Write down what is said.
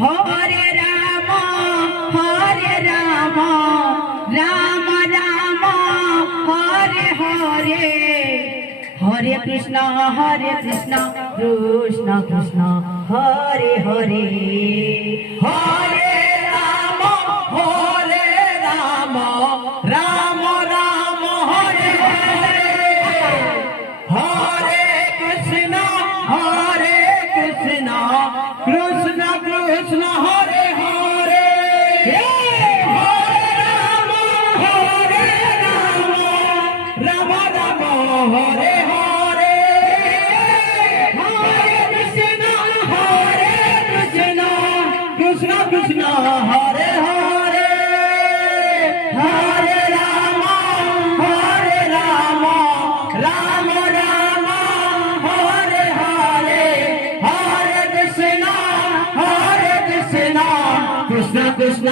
Hare Ram Ram Ram Hare Hare, Hare Krishna Krishna Krishna Hare Hare. Hare Ram Ram Ram Hare Hare, Hare Krishna Krishna Krishna Hare Hare. Hare Ram Ram Ram Hare Hare, Hare Krishna Krishna Krishna Hare Hare. Hare Ram Ram Ram Hare Hare, Hare Krishna Krishna Krishna